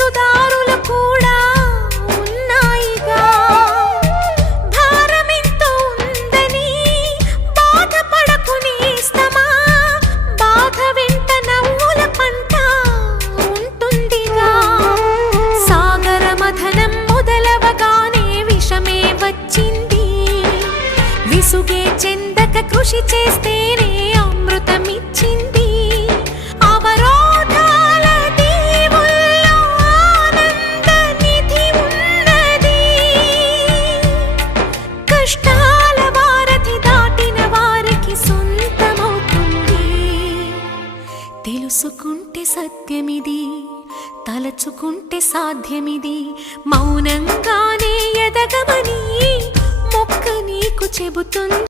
దరికి కూడా ఉన్నాయిగా. భారమెంతో ఉందని బాధపడకు నీస్తమా బాధ వెంట నవ్వుల పంట ఉంటుందిగా. సాగర మథనం మొదలవగానే విషమే వచ్చింది. విసుగే చెందక కృషి చేస్తేనే అమృతమిచ్చింది. తలుచుకుంటే సత్యమిది తలచుకుంటే సాధ్యమిది. మౌనంగానే ఎదగమని మొక్క నీకు చెబుతుంది